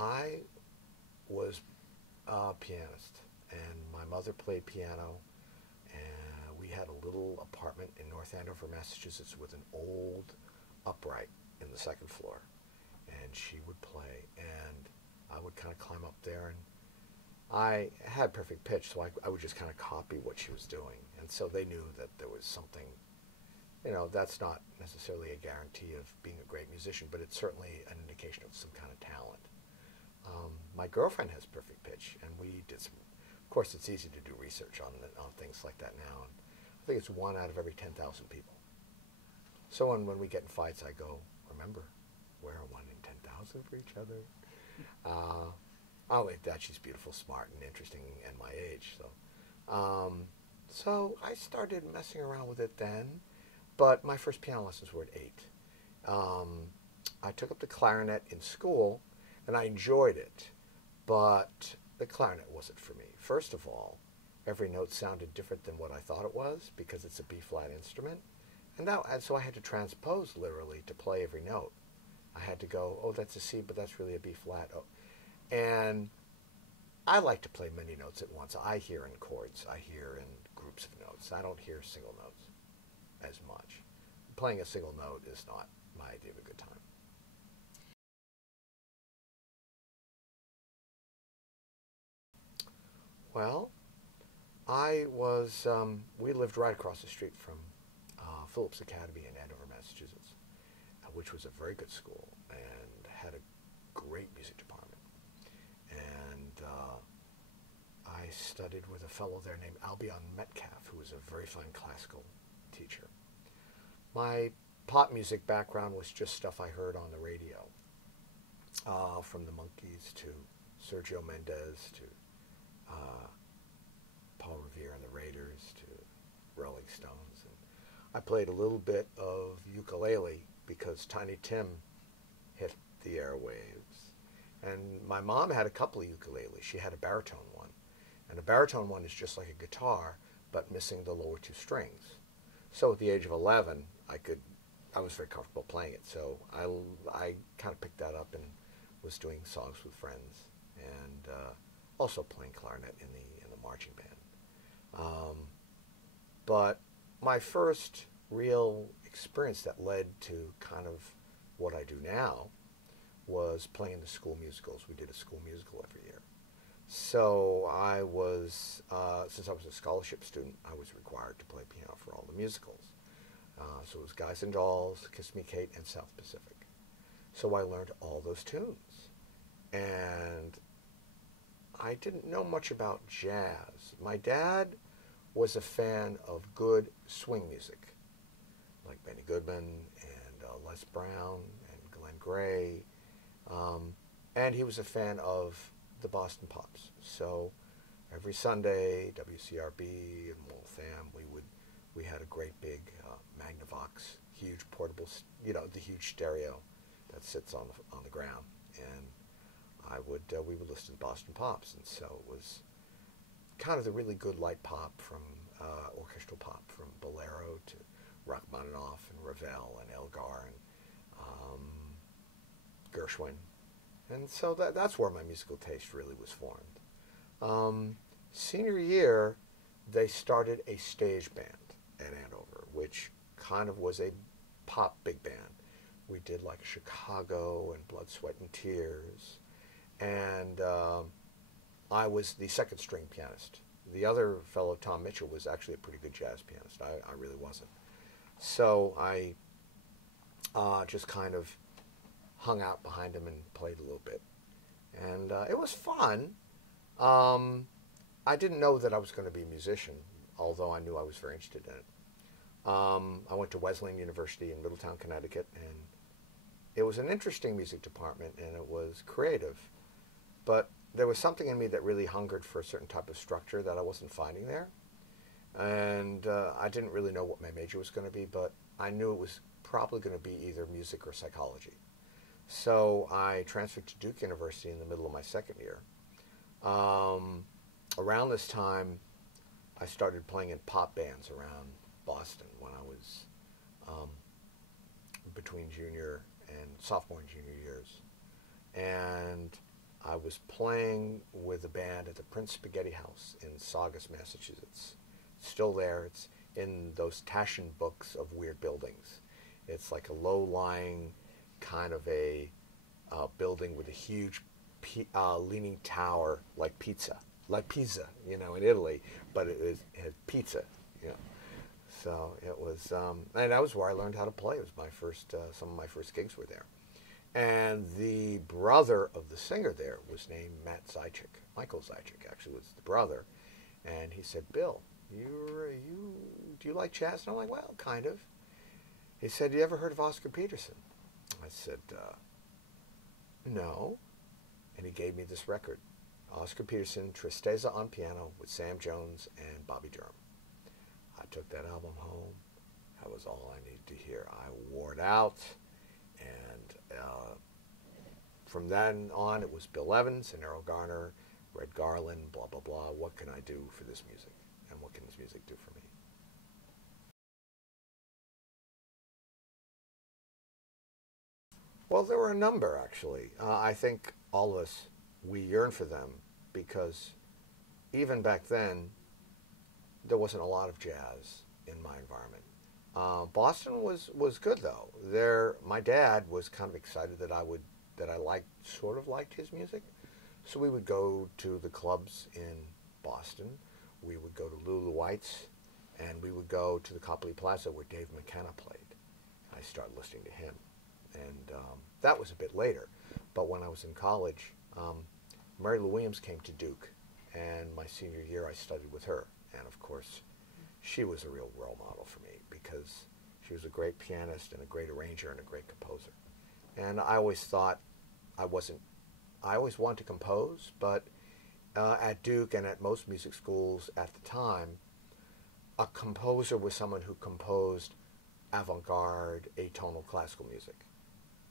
I was a pianist, and my mother played piano, and we had a little apartment in North Andover, Massachusetts, with an old upright in the second floor, and she would play, and I would kind of climb up there, and I had perfect pitch, so I would just kind of copy what she was doing, and so they knew that there was something. That's not necessarily a guarantee of being a great musician, but it's certainly an indication of some kind of talent. My girlfriend has perfect pitch, and we did some. Of course, it's easy to do research on things like that now, and I think it's 1 out of every 10,000 people. So when we get in fights, I go, remember, we're 1 in 10,000 for each other. I'll leave that. She's beautiful, smart, and interesting, and my age. So I started messing around with it then. But my first piano lessons were at 8. I took up the clarinet in school, and I enjoyed it. But the clarinet wasn't for me. First of all, every note sounded different than what I thought it was because it's a B-flat instrument. And so I had to transpose literally to play every note. I had to go, oh, that's a C, but that's really a B-flat. Oh. And I like to play many notes at once. I hear in chords. I hear in groups of notes. I don't hear single notes as much. Playing a single note is not my idea of a good time. Well, we lived right across the street from Phillips Academy in Andover, Massachusetts, which was a very good school and had a great music department. And I studied with a fellow there named Albion Metcalf, who was a very fine classical teacher. My pop music background was just stuff I heard on the radio, from the Monkees to Sergio Mendes to Paul Revere and the Raiders to Rolling Stones. And I played a little bit of ukulele because Tiny Tim hit the airwaves. And my mom had a couple of ukuleles. She had a baritone one. And a baritone one is just like a guitar, but missing the lower 2 strings. So at the age of 11, I was very comfortable playing it. So I kind of picked that up and was doing songs with friends, and also playing clarinet in the marching band. But my first real experience that led to kind of what I do now was playing the school musicals. We did a school musical every year. So I was, since I was a scholarship student, I was required to play piano for all the musicals. So it was Guys and Dolls, Kiss Me Kate, and South Pacific. So I learned all those tunes. And I didn't know much about jazz. My dad was a fan of good swing music, like Benny Goodman and Les Brown and Glenn Gray. And he was a fan of the Boston Pops. So every Sunday, WCRB and Waltham, we had a great big Magnavox, huge portable, the huge stereo that sits on the ground, and we would listen to the Boston Pops, and so it was kind of the really good light pop from orchestral pop, from Bolero to Rachmaninoff and Ravel and Elgar and Gershwin, and so that's where my musical taste really was formed. Senior year, they started a stage band at Andover, which kind of was a pop big band. We did like Chicago and Blood, Sweat, and Tears, and I was the second string pianist. The other fellow, Tom Mitchell, was actually a pretty good jazz pianist. I really wasn't. So I just kind of hung out behind him and played a little bit. And it was fun. I didn't know that I was going to be a musician, although I knew I was very interested in it. I went to Wesleyan University in Middletown, Connecticut, and it was an interesting music department, and it was creative. But there was something in me that really hungered for a certain type of structure that I wasn't finding there. And I didn't really know what my major was going to be, but I knew it was probably going to be either music or psychology. So I transferred to Duke University in the middle of my second year. Around this time, I started playing in pop bands around Boston when I was between junior and sophomore and junior years. And I was playing with a band at the Prince Spaghetti House in Saugus, Massachusetts. It's still there. It's in those Taschen books of weird buildings. It's like a low-lying kind of a building with a huge leaning tower like Pisa, in Italy, but it had pizza, you know. So it was, and that was where I learned how to play. It was my first, some of my first gigs were there. And the brother of the singer there was named Matt Zychik. Michael Zychik actually was the brother. And he said, Bill, do you like jazz? And I'm like, well, kind of. He said, you ever heard of Oscar Peterson? I said, no. And he gave me this record, Oscar Peterson, Tristeza on piano with Sam Jones and Bobby Durham. I took that album home. That was all I needed to hear. I wore it out. And from then on, it was Bill Evans and Errol Garner, Red Garland, blah, blah, blah. What can I do for this music? And what can this music do for me? Well, there were a number, actually. I think all of us, we yearn for them because even back then, there wasn't a lot of jazz in my environment. Boston was good though. My dad was kind of excited that I sort of liked his music, so we would go to the clubs in Boston. We would go to Lulu White's, and we would go to the Copley Plaza where Dave McKenna played. I started listening to him, and that was a bit later. But when I was in college, Mary Lou Williams came to Duke, and my senior year I studied with her, and of course, she was a real role model for me because she was a great pianist and a great arranger and a great composer. And I always thought I always wanted to compose, but at Duke and at most music schools at the time, a composer was someone who composed avant-garde, atonal classical music.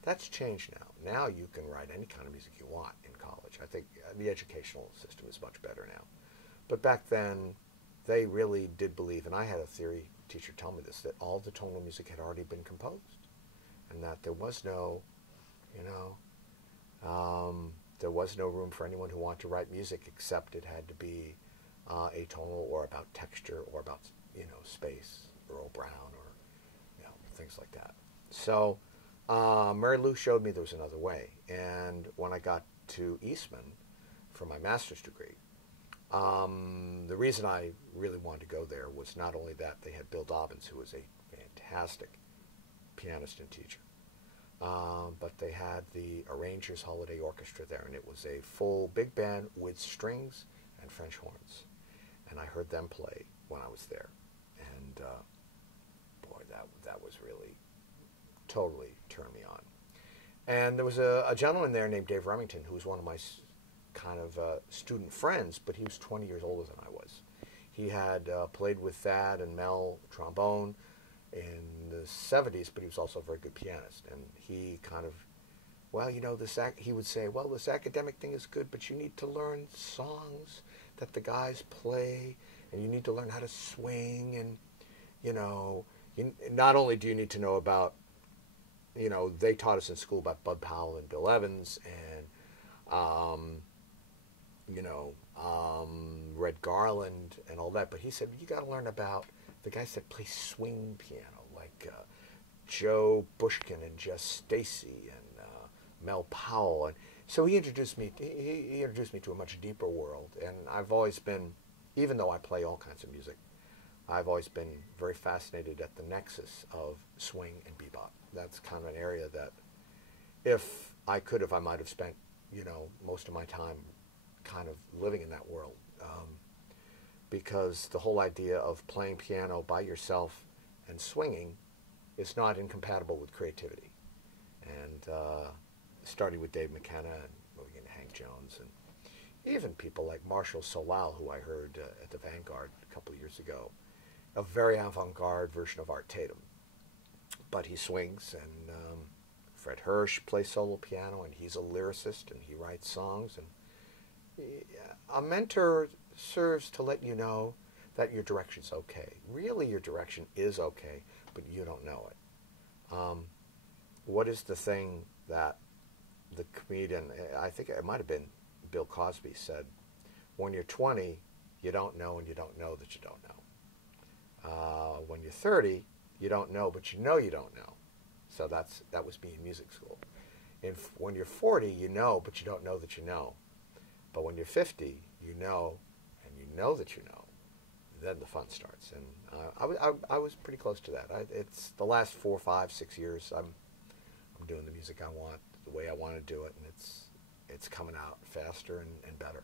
That's changed now. Now you can write any kind of music you want in college. I think the educational system is much better now. But back then, they really did believe, and I had a theory teacher tell me this, that all the tonal music had already been composed, and that there was no, there was no room for anyone who wanted to write music except it had to be atonal or about texture or about, space, Earl Brown or, things like that. So Mary Lou showed me there was another way, and when I got to Eastman for my master's degree, the reason I really wanted to go there was not only that they had Bill Dobbins, who was a fantastic pianist and teacher, but they had the Arrangers Holiday Orchestra there, and it was a full big band with strings and French horns. And I heard them play when I was there, and boy, that was really totally turned me on. And there was a gentleman there named Dave Remington, who was one of my kind of student friends, but he was 20 years older than I was. He had played with Thad and Mel trombone in the 70s, but he was also a very good pianist. And he kind of, he would say, well, this academic thing is good, but you need to learn songs that the guys play, and you need to learn how to swing, and, not only do you need to know about, they taught us in school about Bud Powell and Bill Evans and, Red Garland and all that, but he said, you got to learn about the guys that play swing piano, like Joe Bushkin and Jess Stacy and Mel Powell. And so he introduced me to a much deeper world. And I've always been, even though I play all kinds of music, I've always been very fascinated at the nexus of swing and bebop. That's kind of an area that, if I could have, I might have spent, most of my time kind of living in that world. Because the whole idea of playing piano by yourself and swinging is not incompatible with creativity. And starting with Dave McKenna and moving into Hank Jones, and even people like Marshall Solal, who I heard at the Vanguard a couple of years ago, a very avant-garde version of Art Tatum. But he swings, and Fred Hirsch plays solo piano, and he's a lyricist, and he writes songs. And a mentor serves to let you know that your direction's okay. Really, your direction is okay, but you don't know it. What is the thing that the comedian, I think it might have been Bill Cosby said, when you're 20, you don't know and you don't know that you don't know. When you're 30, you don't know, but you know you don't know. So that was me in music school. When you're 40, you know, but you don't know that you know. But when you're 50, you know, and you know that you know. Then the fun starts, and I was pretty close to that. It's the last 4, 5, 6 years. I'm doing the music I want, the way I want to do it, and it's coming out faster and better.